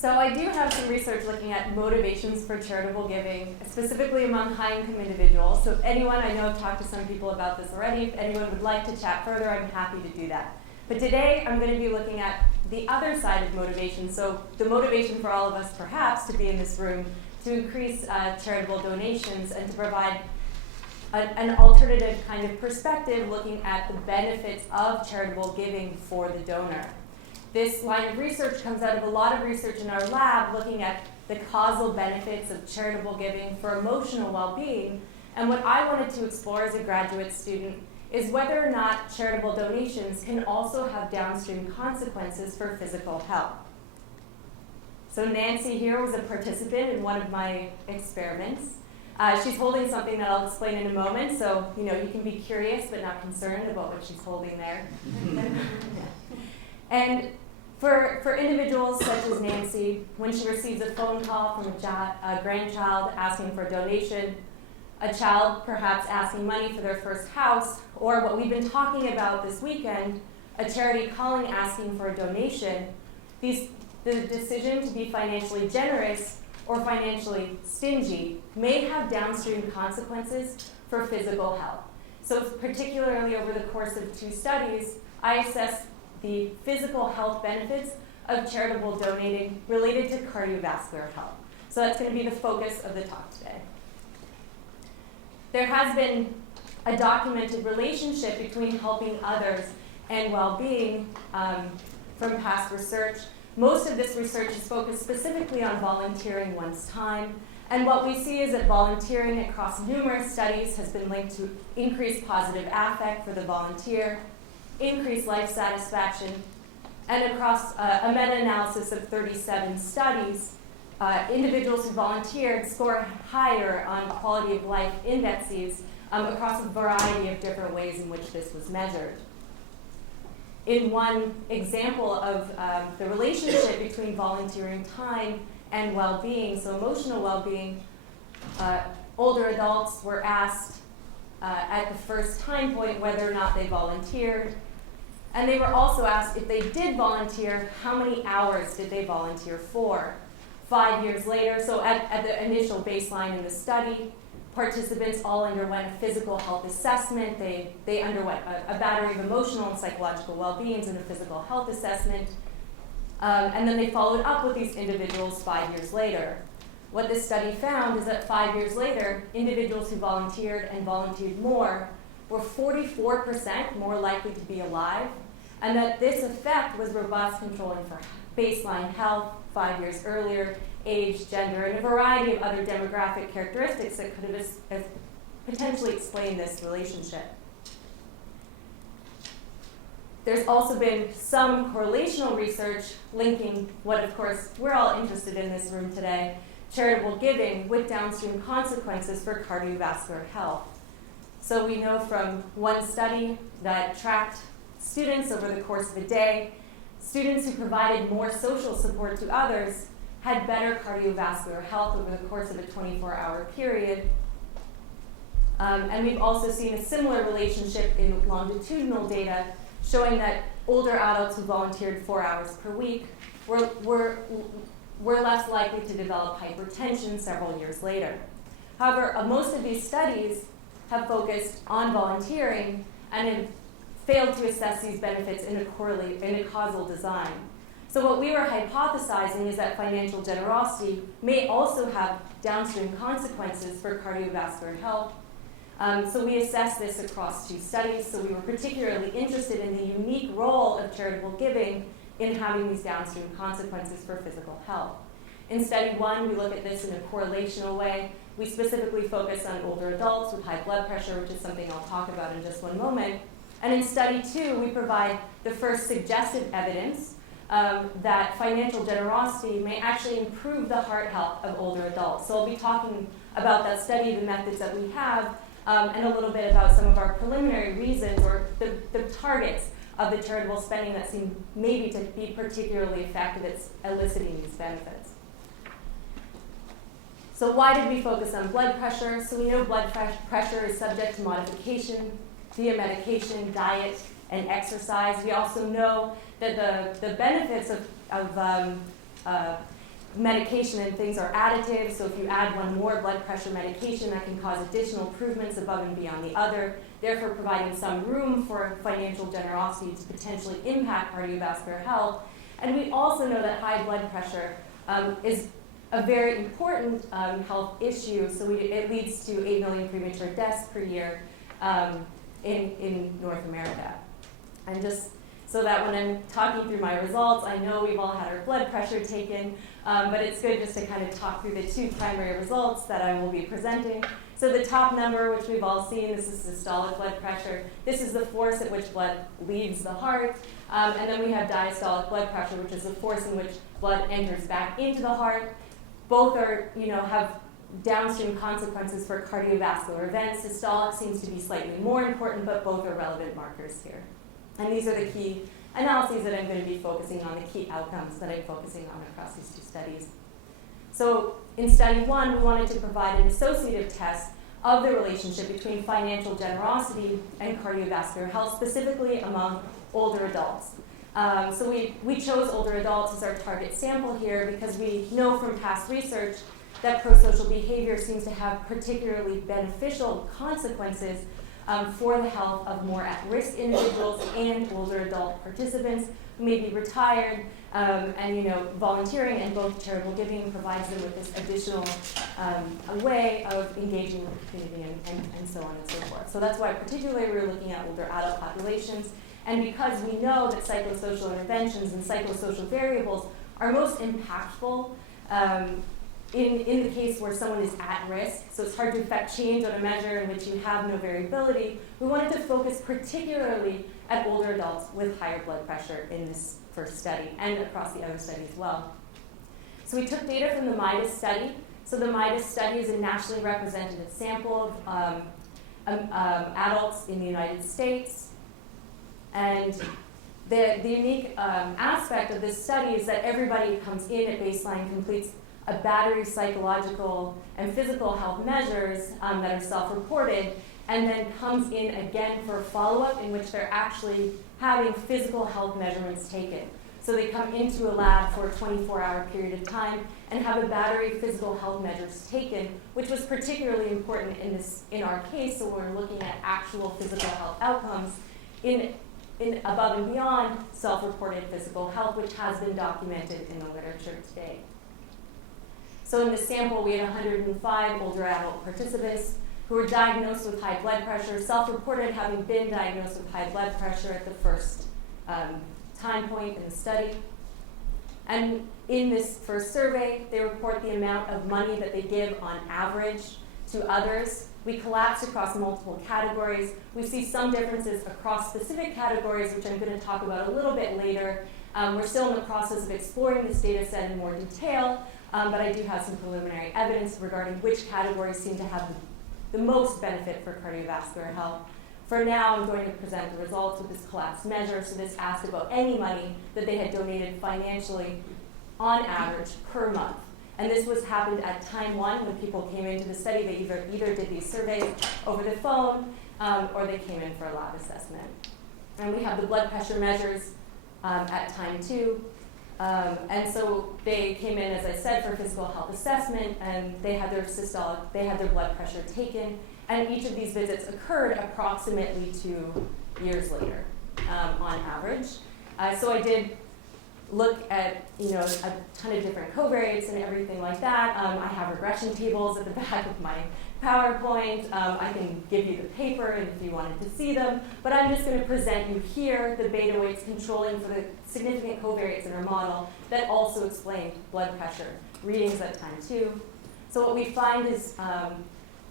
So I do have some research looking at motivations for charitable giving, specifically among high-income individuals. So if anyone, I know I've talked to some people about this already, if anyone would like to chat further, I'm happy to do that. But today, I'm going to be looking at the other side of motivation. So the motivation for all of us, perhaps, to be in this room, to increase charitable donations and to provide an alternative kind of perspective looking at the benefits of charitable giving for the donor. This line of research comes out of a lot of research in our lab looking at the causal benefits of charitable giving for emotional well-being. And what I wanted to explore as a graduate student is whether or not charitable donations can also have downstream consequences for physical health. So Nancy here was a participant in one of my experiments. She's holding something that I'll explain in a moment, so you can be curious but not concerned about what she's holding there. And for individuals such as Nancy, when she receives a phone call from a grandchild asking for a donation, a child perhaps asking money for their first house, or what we've been talking about this weekend, a charity calling asking for a donation, the decision to be financially generous or financially stingy may have downstream consequences for physical health. So particularly over the course of 2 studies, I assessed the physical health benefits of charitable donating related to cardiovascular health. So that's going to be the focus of the talk today. There has been a documented relationship between helping others and well-being from past research. Most of this research is focused specifically on volunteering one's time. And what we see is that volunteering across numerous studies has been linked to increased positive affect for the volunteer, increased life satisfaction, and across a meta-analysis of 37 studies, individuals who volunteered score higher on quality of life indexes across a variety of different ways in which this was measured. In one example of the relationship between volunteering time and well-being, so emotional well-being, older adults were asked at the first time point whether or not they volunteered. And they were also asked if they did volunteer, how many hours did they volunteer for? 5 years later, so at the initial baseline in the study, participants all underwent a physical health assessment. They underwent a battery of emotional and psychological well-beings and a physical health assessment. And then they followed up with these individuals 5 years later. What this study found is that 5 years later, individuals who volunteered and volunteered more were 44% more likely to be alive, and that this effect was robust controlling for baseline health 5 years earlier, age, gender, and a variety of other demographic characteristics that could have potentially explained this relationship. There's also been some correlational research linking what, of course, we're all interested in this room today, charitable giving with downstream consequences for cardiovascular health. So we know from one study that tracked students over the course of a day, students who provided more social support to others had better cardiovascular health over the course of a 24-hour period. And we've also seen a similar relationship in longitudinal data showing that older adults who volunteered 4 hours per week were less likely to develop hypertension several years later. However, most of these studies have focused on volunteering and have failed to assess these benefits in a causal design. So what we were hypothesizing is that financial generosity may also have downstream consequences for cardiovascular health. So we assessed this across 2 studies. So we were particularly interested in the unique role of charitable giving in having these downstream consequences for physical health. In study 1, we look at this in a correlational way. We specifically focus on older adults with high blood pressure, which is something I'll talk about in just one moment. And in study 2, we provide the first suggestive evidence that financial generosity may actually improve the heart health of older adults. So I'll be talking about that study, the methods that we have, and a little bit about some of our preliminary reasons or the targets of the charitable spending that seem maybe to be particularly effective at eliciting these benefits. So why did we focus on blood pressure? So we know blood pressure is subject to modification via medication, diet, and exercise. We also know that the benefits of medication and things are additive, so if you add one more blood pressure medication, that can cause additional improvements above and beyond the other, therefore providing some room for financial generosity to potentially impact cardiovascular health. And we also know that high blood pressure is a very important health issue, so it leads to 8 million premature deaths per year in North America. And just so that when I'm talking through my results, I know we've all had our blood pressure taken, but it's good just to kind of talk through the two primary results that I will be presenting. So the top number, which we've all seen, this is systolic blood pressure. This is the force at which blood leaves the heart. And then we have diastolic blood pressure, which is the force in which blood enters back into the heart. Both are, have downstream consequences for cardiovascular events. Systolic seems to be slightly more important, but both are relevant markers here. And these are the key analyses that I'm going to be focusing on, the key outcomes that I'm focusing on across these two studies. So in study one, we wanted to provide an associative test of the relationship between financial generosity and cardiovascular health, specifically among older adults. So we chose older adults as our target sample here because we know from past research that prosocial behavior seems to have particularly beneficial consequences for the health of more at-risk individuals and older adult participants who may be retired, and volunteering and both charitable giving provides them with this additional way of engaging with the community and so on and so forth. So that's why particularly we're looking at older adult populations, and because we know that psychosocial interventions and psychosocial variables are most impactful in the case where someone is at risk, so it's hard to affect change on a measure in which you have no variability, we wanted to focus particularly at older adults with higher blood pressure in this first study and across the other study as well. So we took data from the MIDAS study. So the MIDAS study is a nationally representative sample of adults in the United States. And the unique aspect of this study is that everybody who comes in at baseline completes a battery of psychological and physical health measures that are self-reported, and then comes in again for a follow-up in which they're actually having physical health measurements taken. So they come into a lab for a 24-hour period of time and have a battery of physical health measures taken, which was particularly important in our case, so we're looking at actual physical health outcomes in above and beyond self-reported physical health, which has been documented in the literature today. So in this sample, we had 105 older adult participants who were diagnosed with high blood pressure, self-reported having been diagnosed with high blood pressure at the first time point in the study. And in this first survey, they report the amount of money that they give on average to others. We collapsed across multiple categories. We see some differences across specific categories, which I'm going to talk about a little bit later. We're still in the process of exploring this data set in more detail, but I do have some preliminary evidence regarding which categories seem to have the most benefit for cardiovascular health. For now, I'm going to present the results with this collapsed measure. So this asked about any money that they had donated financially on average per month. And this happened at time one when people came into the study. They either did these surveys over the phone or they came in for a lab assessment. And we have the blood pressure measures at time two. And so they came in, as I said, for physical health assessment, and they had their blood pressure taken, and each of these visits occurred approximately 2 years later, on average. So I did look at a ton of different covariates and everything like that. I have regression tables at the back of my PowerPoint. I can give you the paper if you wanted to see them, but I'm just going to present you here the beta weights controlling for the significant covariates in our model that also explain blood pressure readings at time two. So what we find is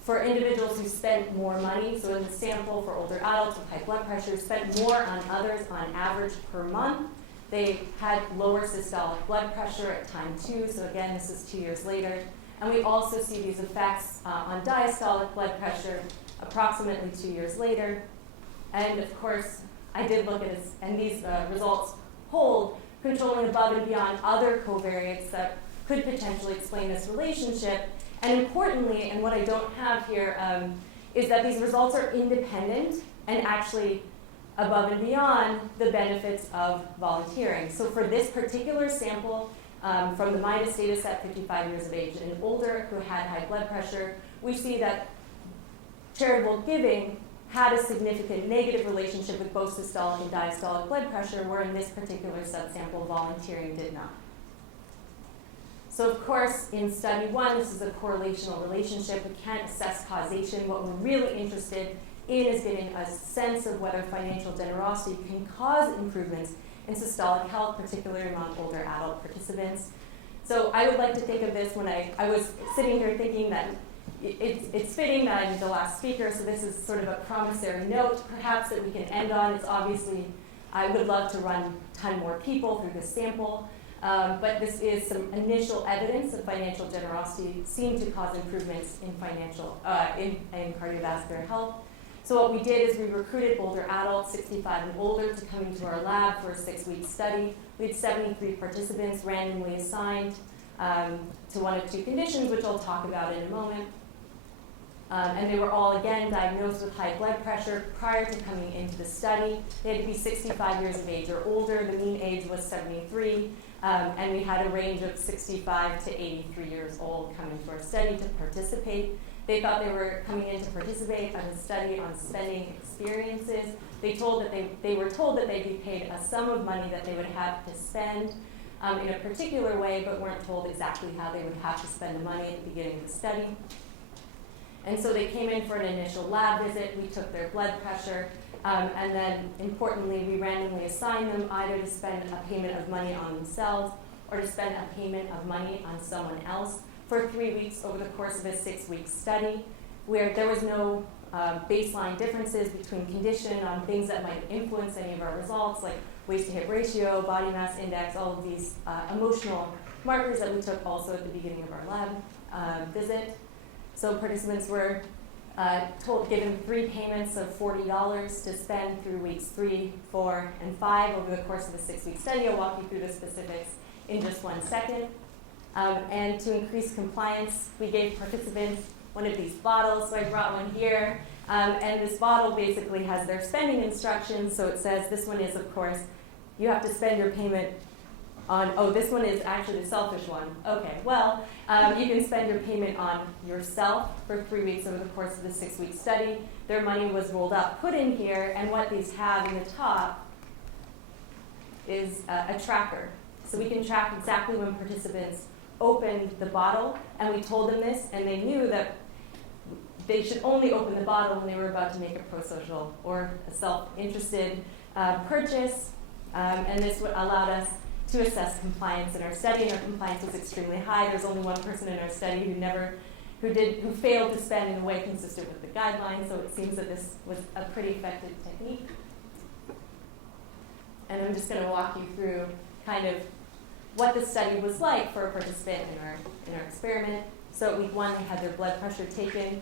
for individuals who spent more money, so in the sample for older adults with high blood pressure, spent more on others on average per month, they had lower systolic blood pressure at time two, so again, this is 2 years later. And we also see these effects on diastolic blood pressure approximately 2 years later. And of course, I did look at this, and these results hold controlling above and beyond other covariates that could potentially explain this relationship. And importantly, and what I don't have here, is that these results are independent and actually above and beyond the benefits of volunteering. So for this particular sample, From the MIDAS data set, 55 years of age and older, who had high blood pressure, we see that charitable giving had a significant negative relationship with both systolic and diastolic blood pressure, where in this particular subsample, volunteering did not. So of course, in study one, this is a correlational relationship. We can't assess causation. What we're really interested in is getting a sense of whether financial generosity can cause improvements in systolic health, particularly among older adult participants. So I would like to think of this when I was sitting here thinking that it's fitting that I'm the last speaker, so this is sort of a promissory note, perhaps, that we can end on. It's obviously, I would love to run a ton more people through this sample, but this is some initial evidence that financial generosity seemed to cause improvements in in cardiovascular health. So what we did is we recruited older adults, 65 and older, to come into our lab for a 6-week study. We had 73 participants randomly assigned to one of two conditions, which I'll talk about in a moment. And they were all, again, diagnosed with high blood pressure prior to coming into the study. They had to be 65 years of age or older. The mean age was 73. And we had a range of 65 to 83 years old coming to our study to participate. They thought they were coming in to participate in a study on spending experiences. They were told that they'd be paid a sum of money that they would have to spend in a particular way, but weren't told exactly how they would have to spend the money at the beginning of the study. And so they came in for an initial lab visit. We took their blood pressure, and then, importantly, we randomly assigned them either to spend a payment of money on themselves or to spend a payment of money on someone else for 3 weeks over the course of a 6-week study, where there was no baseline differences between condition on things that might influence any of our results, like waist-to-hip ratio, body mass index, all of these emotional markers that we took also at the beginning of our lab visit. So participants were given 3 payments of $40 to spend through weeks 3, 4, and 5 over the course of the 6-week study. I'll walk you through the specifics in just 1 second. And to increase compliance, we gave participants one of these bottles. So I brought one here. And this bottle basically has their spending instructions. So it says, this one is, of course, you have to spend your payment on, this one is actually the selfish one. Okay, well, you can spend your payment on yourself for 3 weeks over the course of the 6-week study. Their money was rolled up, put in here, and what these have in the top is a tracker. So we can track exactly when participants opened the bottle, and we told them this, and they knew that they should only open the bottle when they were about to make a pro-social or a self-interested purchase, and this allowed us to assess compliance in our study, and our compliance was extremely high. There's only one person in our study who failed to spend in a way consistent with the guidelines, so it seems that this was a pretty effective technique. And I'm just going to walk you through kind of what the study was like for a participant in our experiment. So at week 1, they had their blood pressure taken.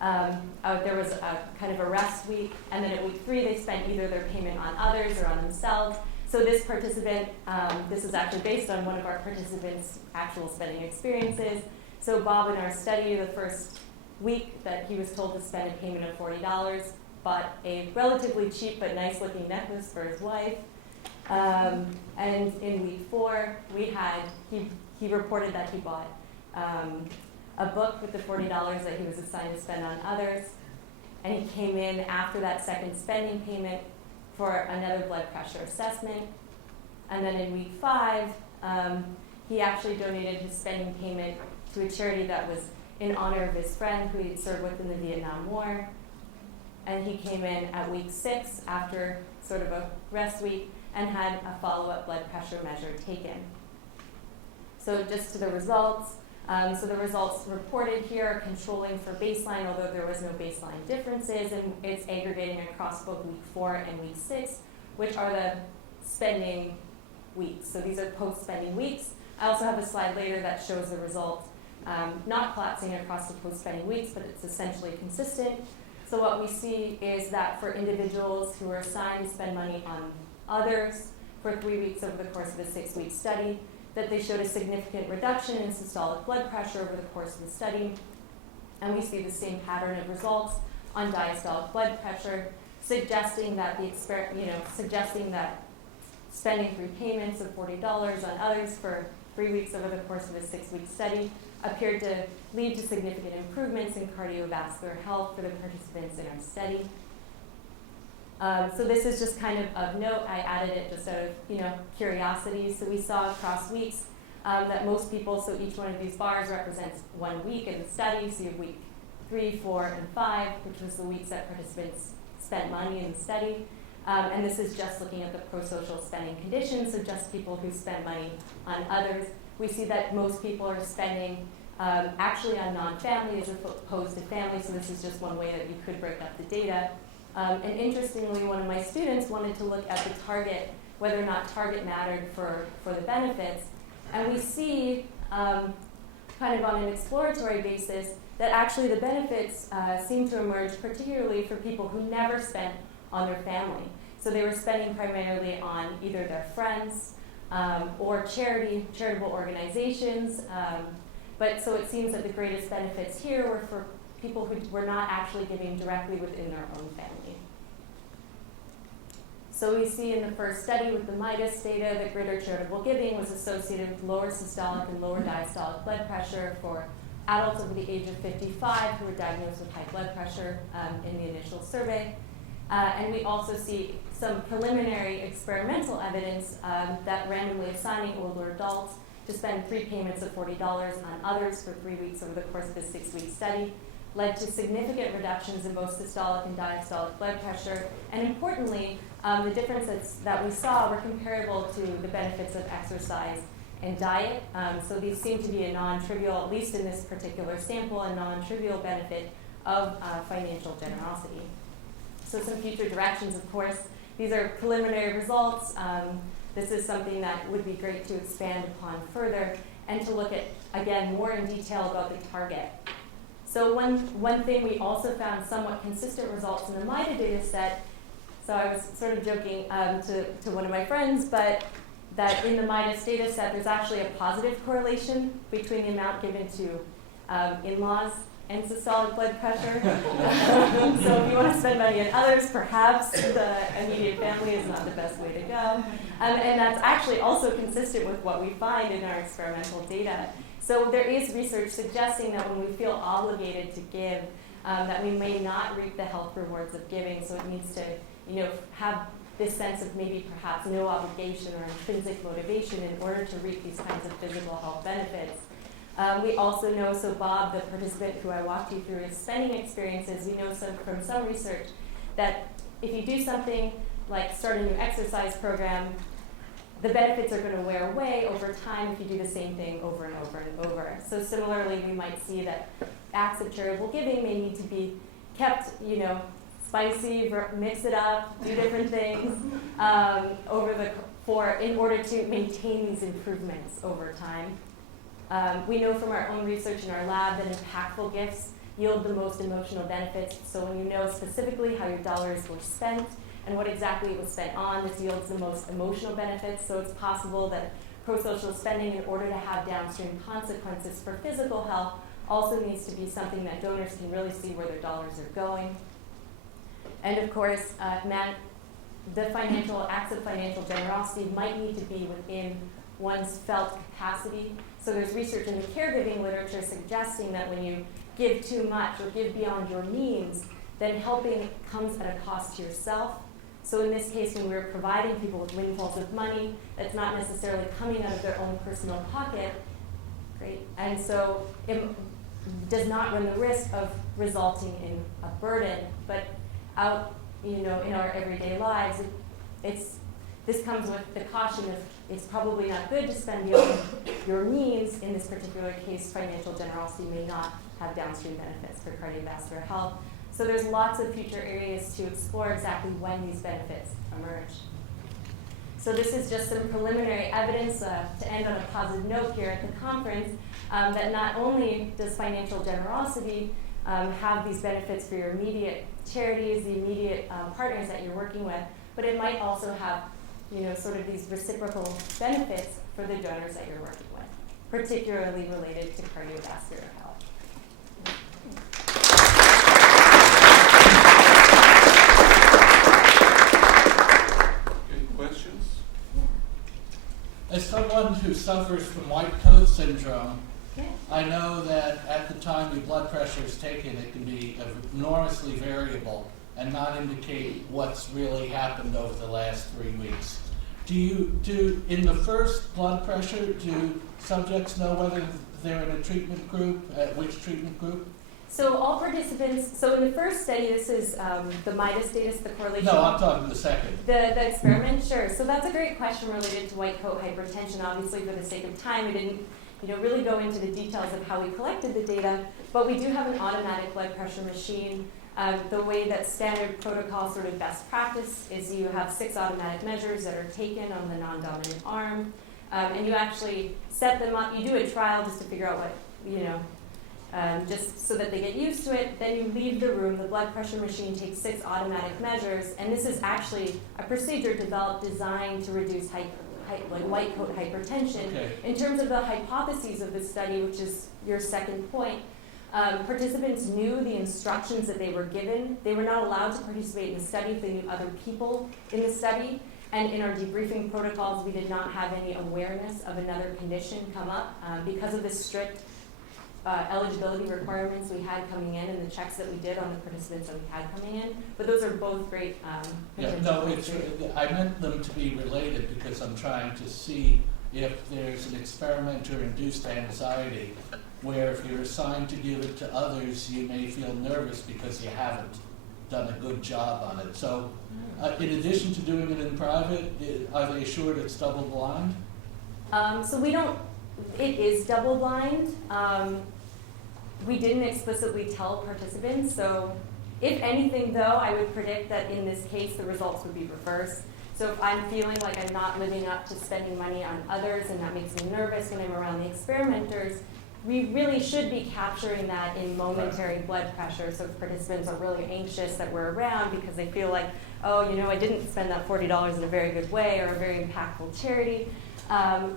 There was a kind of a rest week, and then at week 3, they spent either their payment on others or on themselves. So this participant, this is actually based on one of our participants' actual spending experiences. So Bob, in our study, the first week that he was told to spend a payment of $40, bought a relatively cheap but nice-looking necklace for his wife. And in week 4, he reported that he bought a book with the $40 that he was assigned to spend on others. And he came in after that second spending payment for another blood pressure assessment. And then in week 5, he actually donated his spending payment to a charity that was in honor of his friend who he'd served with in the Vietnam War. And he came in at week 6 after sort of a rest week and had a follow-up blood pressure measure taken. So just to the results. So the results reported here are controlling for baseline, although there was no baseline differences, and it's aggregating across both week 4 and week 6, which are the spending weeks. So these are post-spending weeks. I also have a slide later that shows the results, not collapsing across the post-spending weeks, but it's essentially consistent. So what we see is that for individuals who are assigned to spend money on others for 3 weeks over the course of a 6-week study, that they showed a significant reduction in systolic blood pressure over the course of the study. And we see the same pattern of results on diastolic blood pressure, suggesting that suggesting that spending 3 payments of $40 on others for 3 weeks over the course of a 6-week study appeared to lead to significant improvements in cardiovascular health for the participants in our study. So this is just kind of note. I added it just out of curiosity. So we saw across weeks that most people, so each one of these bars represents 1 week in the study. So you have week 3, 4, and 5, which was the weeks that participants spent money in the study. And this is just looking at the pro-social spending conditions, so just people who spend money on others. We see that most people are spending actually on non-family as opposed to family, so this is just one way that you could break up the data. And interestingly, one of my students wanted to look at the target, whether or not target mattered for the benefits. And we see, kind of on an exploratory basis, that actually the benefits seem to emerge particularly for people who never spent on their family. So they were spending primarily on either their friends or charitable organizations. But so it seems that the greatest benefits here were for people who were not actually giving directly within their own family. So we see in the first study with the MIDAS data that greater charitable giving was associated with lower systolic and lower diastolic blood pressure for adults over the age of 55 who were diagnosed with high blood pressure in the initial survey. And we also see some preliminary experimental evidence that randomly assigning older adults to spend 3 payments of $40 on others for 3 weeks over the course of a 6-week study led to significant reductions in both systolic and diastolic blood pressure. And importantly, the differences that we saw were comparable to the benefits of exercise and diet. So these seem to be a non-trivial, at least in this particular sample, a non-trivial benefit of financial generosity. So some future directions, of course. These are preliminary results. This is something that would be great to expand upon further and to look at, again, more in detail about the target. So one thing we also found somewhat consistent results in the MIDA data set. So I was sort of joking to one of my friends, but that in the MIDAS data set, there's actually a positive correlation between the amount given to in-laws and systolic blood pressure. So if you want to spend money on others, perhaps the immediate family is not the best way to go. And that's actually also consistent with what we find in our experimental data. So there is research suggesting that when we feel obligated to give, that we may not reap the health rewards of giving. So it needs to, have this sense of maybe perhaps no obligation or intrinsic motivation in order to reap these kinds of physical health benefits. We also know, so Bob, the participant who I walked you through his spending experiences, we know from some research that if you do something like start a new exercise program, the benefits are going to wear away over time if you do the same thing over and over and over. So similarly, we might see that acts of charitable giving may need to be kept, spicy, mix it up, do different things in order to maintain these improvements over time. We know from our own research in our lab that impactful gifts yield the most emotional benefits. So when you know specifically how your dollars were spent and what exactly it was spent on, this yields the most emotional benefits. So it's possible that pro-social spending, in order to have downstream consequences for physical health, also needs to be something that donors can really see where their dollars are going. And of course, the financial acts of financial generosity might need to be within one's felt capacity. So there's research in the caregiving literature suggesting that when you give too much or give beyond your means, then helping comes at a cost to yourself. So in this case, when we're providing people with windfalls of money, that's not necessarily coming out of their own personal pocket, great. And so it does not run the risk of resulting in a burden, but out, in our everyday lives, this comes with the caution of it's probably not good to spend beyond your means. In this particular case, financial generosity may not have downstream benefits for cardiovascular health. So there's lots of future areas to explore exactly when these benefits emerge. So this is just some preliminary evidence to end on a positive note here at the conference that not only does financial generosity have these benefits for your immediate charities, the immediate partners that you're working with, but it might also have sort of these reciprocal benefits for the donors that you're working with, particularly related to cardiovascular health. Any questions? As someone who who suffers from white coat syndrome, Yeah. I know that at the time your blood pressure is taken, it can be enormously variable and not indicate what's really happened over the last 3 weeks. In the first blood pressure, do subjects know whether they're in a treatment group, which treatment group? So all participants, so in the first study, this is the MIDAS data, the correlation. No, I'm talking the second. The experiment, sure. So that's a great question related to white coat hypertension. Obviously, for the sake of time, we didn't really go into the details of how we collected the data, but we do have an automatic blood pressure machine. The way that standard protocol, sort of best practice, is you have 6 automatic measures that are taken on the non-dominant arm, and you actually set them up. You do a trial just to figure out what, just so that they get used to it. Then you leave the room. The blood pressure machine takes 6 automatic measures, and this is actually a procedure designed to reduce white coat hypertension. Okay. In terms of the hypotheses of the study, which is your second point, participants knew the instructions that they were given. They were not allowed to participate in the study if they knew other people in the study. And in our debriefing protocols, we did not have any awareness of another condition come up because of the strict eligibility requirements we had coming in and the checks that we did on the participants that we had coming in. But those are both great. I meant them to be related because I'm trying to see if there's an experimenter-induced anxiety where if you're assigned to give it to others, you may feel nervous because you haven't done a good job on it. So in addition to doing it in private, are they assured it's double-blind? So we don't, it is double-blind. We didn't explicitly tell participants, so if anything though, I would predict that in this case the results would be reversed. So if I'm feeling like I'm not living up to spending money on others and that makes me nervous when I'm around the experimenters, we really should be capturing that in momentary blood pressure. So if participants are really anxious that we're around because they feel like, oh, I didn't spend that $40 in a very good way or a very impactful charity,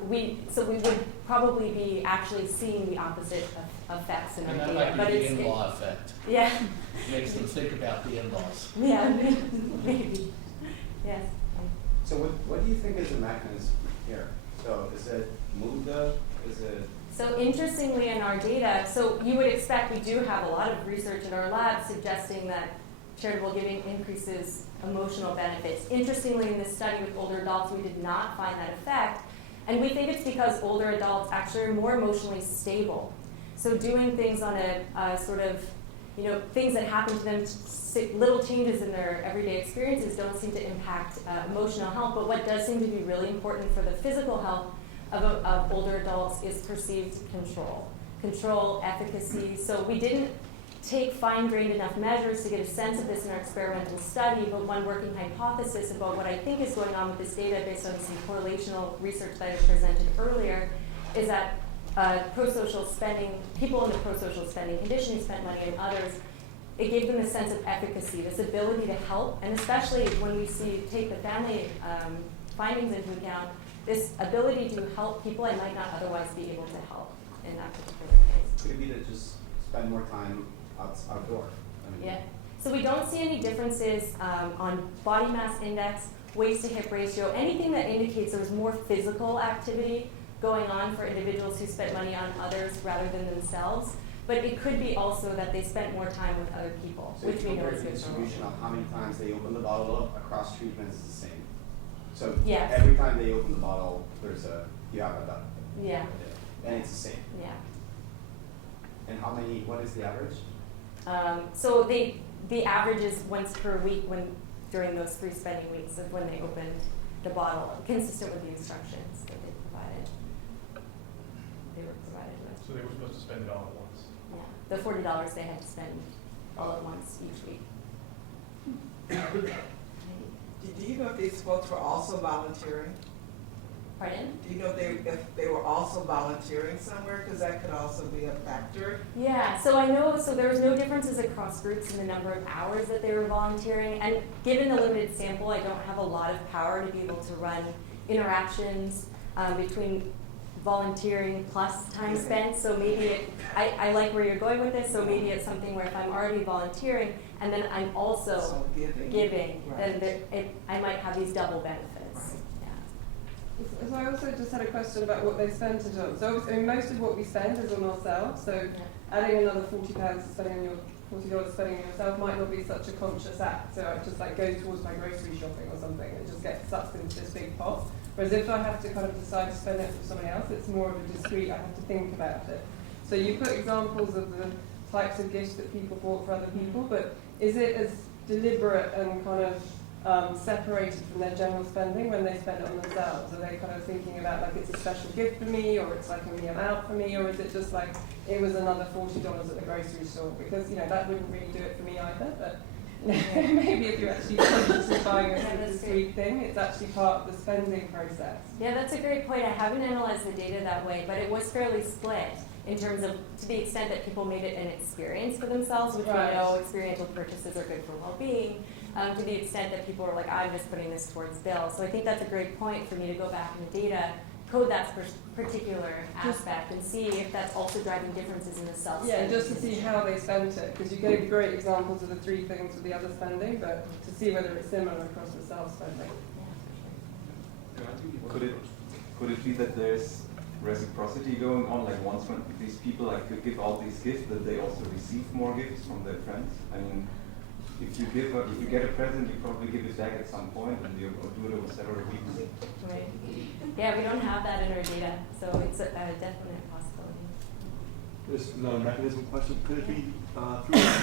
we would probably be actually seeing the opposite effects in our data. And that might be the in-law effect. Yeah. Makes them think about the in-laws. Yeah, maybe. Yes. So what do you think is the mechanism here? So is it MUDA? Is it? So interestingly in our data, so you would expect, we do have a lot of research in our lab suggesting that charitable giving increases emotional benefits. Interestingly, in this study with older adults, we did not find that effect. And we think it's because older adults actually are more emotionally stable. So doing things on a sort of, things that happen to them, little changes in their everyday experiences don't seem to impact emotional health. But what does seem to be really important for the physical health of older adults is perceived control, efficacy. So we didn't take fine-grained enough measures to get a sense of this in our experimental study, but one working hypothesis about what I think is going on with this data based on some correlational research that I presented earlier is that pro-social spending, people in the pro-social spending condition who spent money on others, it gave them a sense of efficacy, this ability to help, and especially when we take the family findings into account, this ability to help people I might not otherwise be able to help in that particular case. Could it be to just spend more time outdoor? Yeah. So we don't see any differences on body mass index, waist to hip ratio, anything that indicates there's more physical activity going on for individuals who spent money on others rather than themselves. But it could be also that they spent more time with other people, So which we know is the good for distribution of how many times they open the bottle up across treatments is the same. So Yes. every time they open the bottle, you have a benefit. Yeah. And it's the same. Yeah. And what is the average? So the average is once per week during those 3 spending weeks of when they opened the bottle, consistent with the instructions that they were provided with. So they were supposed to spend it all at once? Yeah, the $40 they had to spend all at once each week. Do you know if these folks were also volunteering? Pardon? Do you know if they were also volunteering somewhere? Because that could also be a factor. Yeah, so I know, so there was no differences across groups in the number of hours that they were volunteering. And given the limited sample, I don't have a lot of power to be able to run interactions between volunteering plus time spent. So maybe I like where you're going with this, so maybe it's something where if I'm already volunteering and then I'm also giving, right. then I might have these double benefits. Right. Yeah. So I also just had a question about what they spend it on. So obviously, I mean, most of what we spend is on ourselves. So adding another £40 spending on your $40 spending on yourself might not be such a conscious act. So I just like go towards my grocery shopping or something and just get sucked into this big pot. Whereas if I have to kind of decide to spend it for somebody else, it's more of a discrete. I have to think about it. So you put examples of the types of gifts that people bought for other people, but is it as deliberate and kind of separated from their general spending when they spend it on themselves? Are they kind of thinking about like it's a special gift for me, or it's like a meal out for me, or is it just like it was another $40 at the grocery store? Because that wouldn't really do it for me either. But maybe if you're actually consciously buying a discrete thing, it's actually part of the spending process. Yeah, that's a great point. I haven't analyzed the data that way, but it was fairly split in terms of to the extent that people made it an experience for themselves, which we know experiential purchases are good for well-being. To the extent that people are like, I'm just putting this towards bills. So I think that's a great point for me to go back in the data, code that particular aspect, and see if that's also driving differences in the self-spending. Yeah, just to see how they spent it, because you gave great examples of the three things with the other spending, but to see whether it's similar across the self-spending. Could it be that there's reciprocity going on, like once when these people like give all these gifts, that they also receive more gifts from their friends? I mean, if you get a present, you probably give it back at some point, and you do it over several weeks. Right. Yeah, we don't have that in our data, so it's a definite possibility. There's another mechanism question. Could it be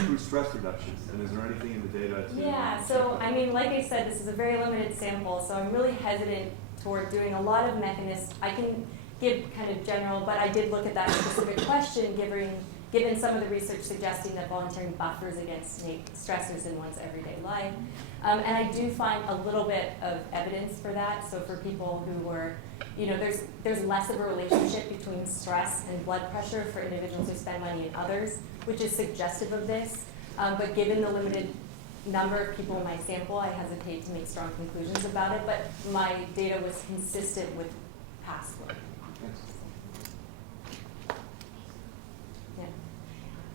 through stress reductions? And is there anything in the data to... Yeah, so I mean, like I said, this is a very limited sample, so I'm really hesitant toward doing a lot of mechanisms. I can give kind of general, but I did look at that specific question, given some of the research suggesting that volunteering buffers against stressors in one's everyday life. And I do find a little bit of evidence for that. So for people who were, there's less of a relationship between stress and blood pressure for individuals who spend money and others, which is suggestive of this. But given the limited number of people in my sample, I hesitate to make strong conclusions about it. But my data was consistent with past work.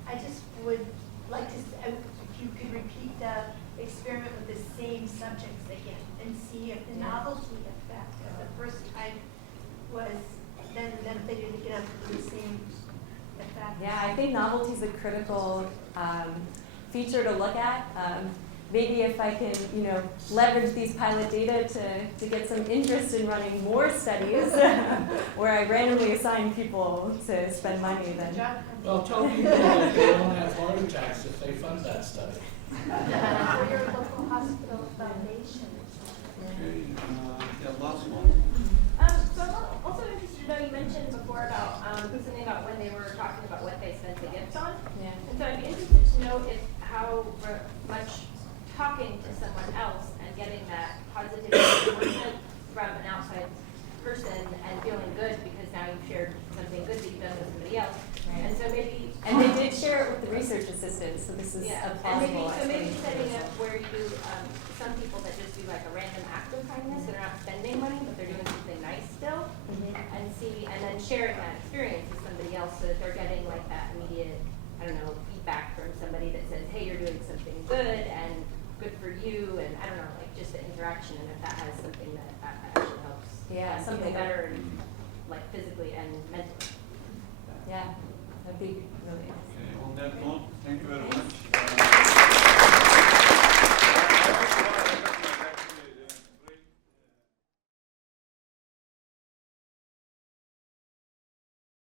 I just would like to, if you could repeat the experiment with the same subjects again and see if the novelty effect of the first type was, then if they didn't get up to the same effect. Yeah, I think novelty is a critical feature to look at. Maybe if I can, leverage these pilot data to get some interest in running more studies where I randomly assign people to spend money, then. Well, tell people that they don't have heart attacks if they fund that study. For your local hospital foundation. Okay, last one. So I'm also interested to know, you mentioned before about something about when they were talking about what they spent the gifts on. Yeah. And so I'd be interested to know if how much talking to someone else and getting that positive reinforcement from an outside person and feeling good because now you've shared something good that you've done with somebody else. Right. And so maybe they did share it with the research assistants, so this is a plausible and maybe setting explanation. up where you do some people that just do like a random act of kindness, they're not spending money, but they're doing something nice still, and then sharing that experience with somebody else so that they're getting like that immediate, feedback from somebody that says, hey, you're doing something good and good for you, and like just the interaction, and if that has something that actually helps something better, like physically and mentally. Yeah, that'd be really nice. Okay, on that note, thank you very much.